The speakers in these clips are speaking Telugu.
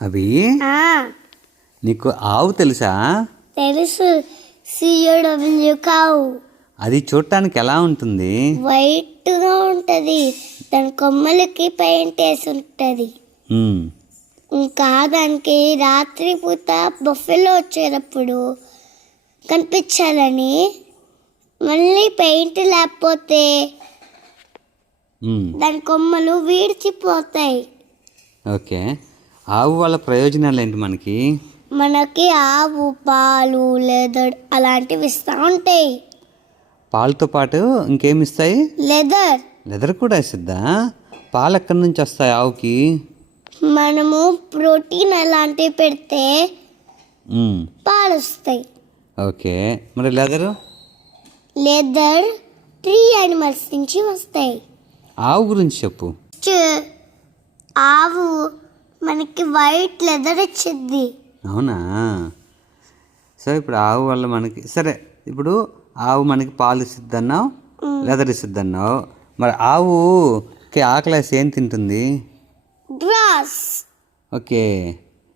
అవి ఆ, నీకు ఆవు తెలుసా? తెలుసు. COW కావు. అది చూడటానికి ఎలా ఉంటుంది? వైట్గా ఉంటుంది. దాని కొమ్మలకి పెయింట్ వేసి ఉంటుంది. ఉమ్, ఇంకా దానికి రాత్రిపూత బఫెలో వచ్చేటప్పుడు కనిపించాలని మళ్ళీ పెయింట్ లేకపోతే ఉమ్, దాని కొమ్మలు వీడిచిపోతాయి. ఓకే. ఆవు వల్ల ప్రయోజనాలు ఏంటి మనకి ఆవు పాలు లెదర్ అలాంటివి ఇస్తూ ఉంటాయి. పాలతో పాటు ఇంకేమి ఇస్తాయి? లెదర్. లెదర్ కూడా ఇస్తుందా? పాలు ఎక్కడి నుంచి వస్తాయి ఆవుకి? మనము ప్రోటీన్ అలాంటివి పెడితే ఉమ్, పాలు వస్తాయి. ఓకే. మరి లెదరు? లెదర్ 3 యానిమల్స్ నుంచి వస్తాయి. ఆవు గురించి చెప్పు. ఆవు మనకి వైట్ లెదర్ ఇచ్చింది. అవునా? సరే, ఇప్పుడు ఆవు వల్ల మనకి సరే, ఇప్పుడు ఆవు మనకి పాలు ఇస్తుందన్నావు, లెదర్ ఇస్తుందన్నావు. మరి ఆవుకి ఆకలేసి ఏం తింటుంది? గ్రాస్. ఓకే.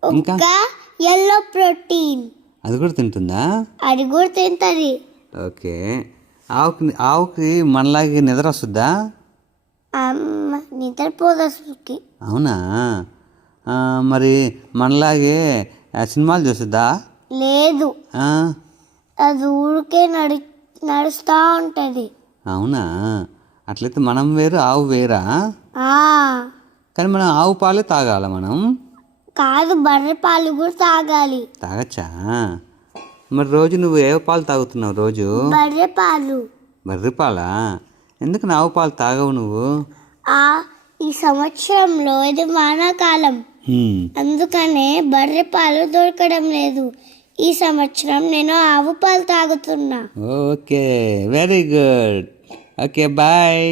ఇంకా ఎల్లో ప్రోటీన్ అది కూడా తింటుందా? అది కూడా తింటది. ఓకే. ఆవుకి మనలాగే నిద్ర వస్తుందా? నిద్రపోదు అసలుకి. అవునా? మరి మనలాగే సినిమాలు చూస్తుందా? లేదు, అది ఊరికే నడుస్తూ ఉంటుంది. అవునా? అట్లయితే మనం వేరు, ఆవు వేరా? కానీ మనం ఆవు పాలే తాగాల మనం? కాదు, బర్రె పాలు కూడా తాగాలి. తాగచ్చా? మరి రోజు నువ్వు ఏ పాలు తాగుతున్నావు రోజు? బర్రె పాలు. బర్రె పాలా? ఎందుకు ఆవు పాలు తాగవు నువ్వు? ఈ సంవత్సరంలో ఇది వానాకాలం, అందుకనే బర్రె పాలు దొరకడం లేదు. ఈ సంవత్సరం నేను ఆవు పాలు తాగుతున్నా. Okay, very good. Okay, bye.